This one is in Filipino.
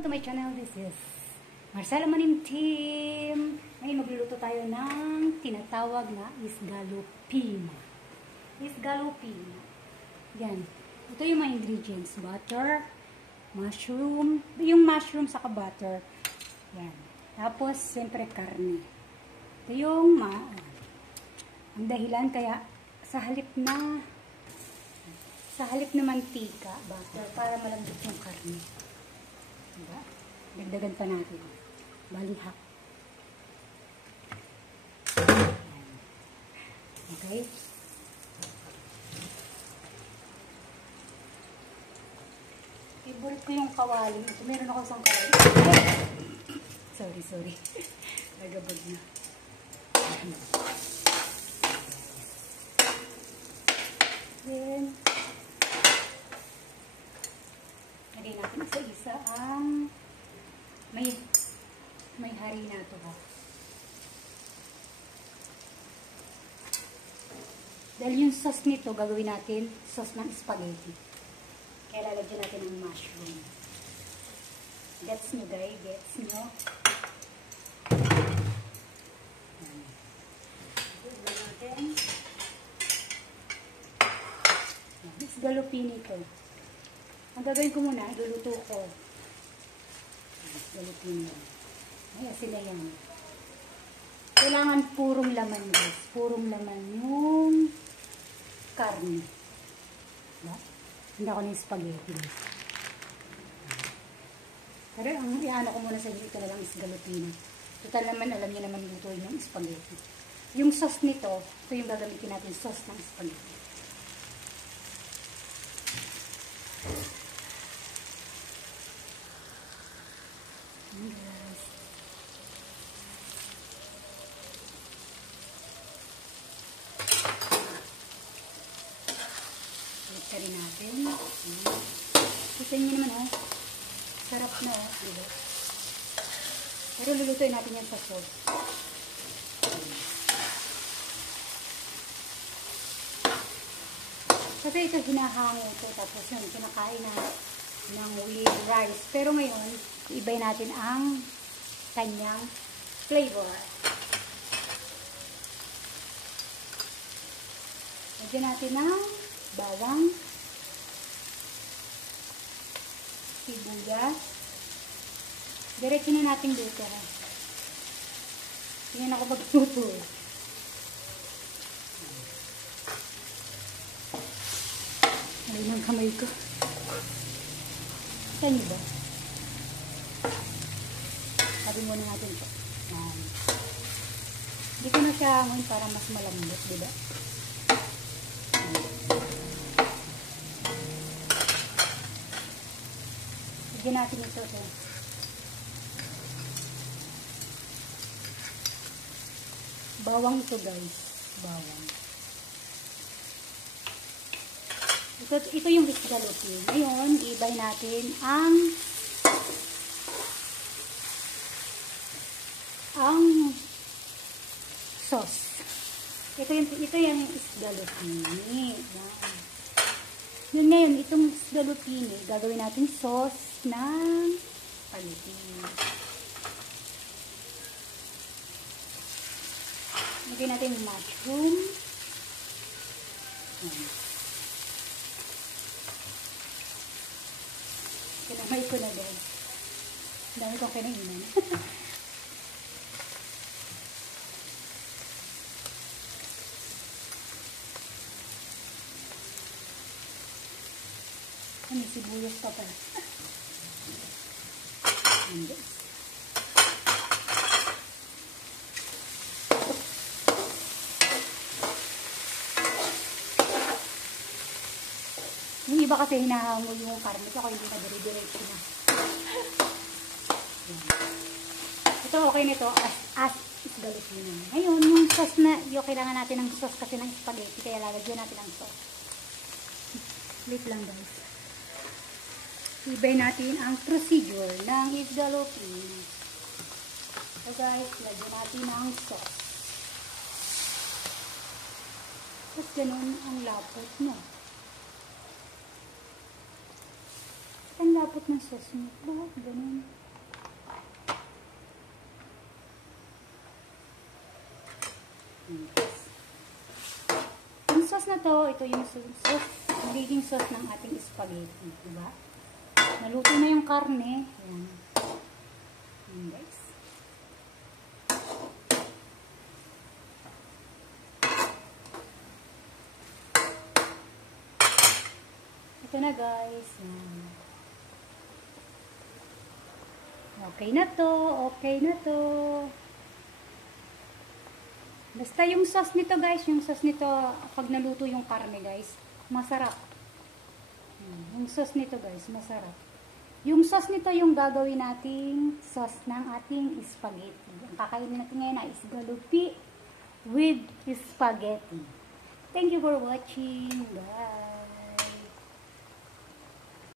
To my channel, this is Marcela Manim Team. Ngayon magluluto tayo ng tinatawag na isgalupina. Isgalupina. Yan. Ito yung mga ingredients. Butter, mushroom, yung mushroom saka butter. Yan. Tapos, siyempre karne. Ito yung ang dahilan kaya sa halip na mantika, butter, para malambot yung karne. Diba? Dagdagan pa natin. Balihak. Okay? Favorite ko yung kawali. Ito, meron ako isang kawali. Sorry. Nagabog na. Then, lagay natin isa-isa ang may harina ito ha. Dahil yung sauce nito, gagawin natin sauce ng spaghetti. Kaya lalagyan natin ng mushroom. Gets nyo guys? Gets nyo? Lagyan natin. Isgalupini ito. Ang gagawin ko muna, iluluto ko. Isgalupini. Ay, sila yan. Kailangan purong laman guys. Purong laman yung karne. Diba? Hindi ako ng spaghetti guys. Pero ang iano ko muna sa dito na lang isgalupini. Total naman, alam niyo naman lutuin yung spaghetti. Yung sauce nito, ito yung gagamitin natin, sauce ng spaghetti. Kita rin natin. Kita nyo naman oh. Sarap na oh. Diba? Pero lulutuin natin yan sa sauce. Kasi ito hinahango ito. Tapos yun, kinakain na ng with rice. Pero ngayon, iibay natin ang kanyang flavor. Lagyan natin ng bawang, sibuyas. Diretso na natin dito. Tingnan ako magluto. Ay, ng kamay ko. Saan nyo ba? Sabi muna natin ito. Hindi ko na siya hangon para mas malambot, diba? Lagyan natin ito. Bawang ito guys. Bawang. Ito yung isgalupin. Ngayon, ibay natin ang sauce. Ito yung isgalupin. Yun ngayon, itong isgalupin, gagawin natin sauce ng spaghetti. Lagyan natin yung mushroom. Kinamay ko na din. Dami kong kinainan. May sibuyas pa pala. Hindi. Yung iba kasi hinahango yung karne. Ako hindi na dire-diretso na. Ito okay nito as isgalupina. Ngayon, yung sauce na, yung kailangan natin ng sauce kasi ng spaghetti. Kaya lalagyan natin ng sauce. Wait lang guys. Ibay natin ang procedure ng isgalupina. So guys, lagyan natin ang sauce. Tapos ganun ang lapot mo. Ang lapot ng sauce mo. Bakit ganun? sauce na to, ito yung sauce, magiging sauce ng ating spaghetti, diba? Naluto na yung karne. Ayan. Ayan, guys. Ito na, guys. Ayan. Okay na to. Okay na to. Basta yung sauce nito, guys, yung sauce nito, pag naluto yung karne, guys, masarap. Yung sauce nito, guys, masarap. Yung sauce nito yung gagawin nating sauce ng ating spaghetti. Ang kakainin natin ngayon ay isgalupi with spaghetti. Thank you for watching, guys.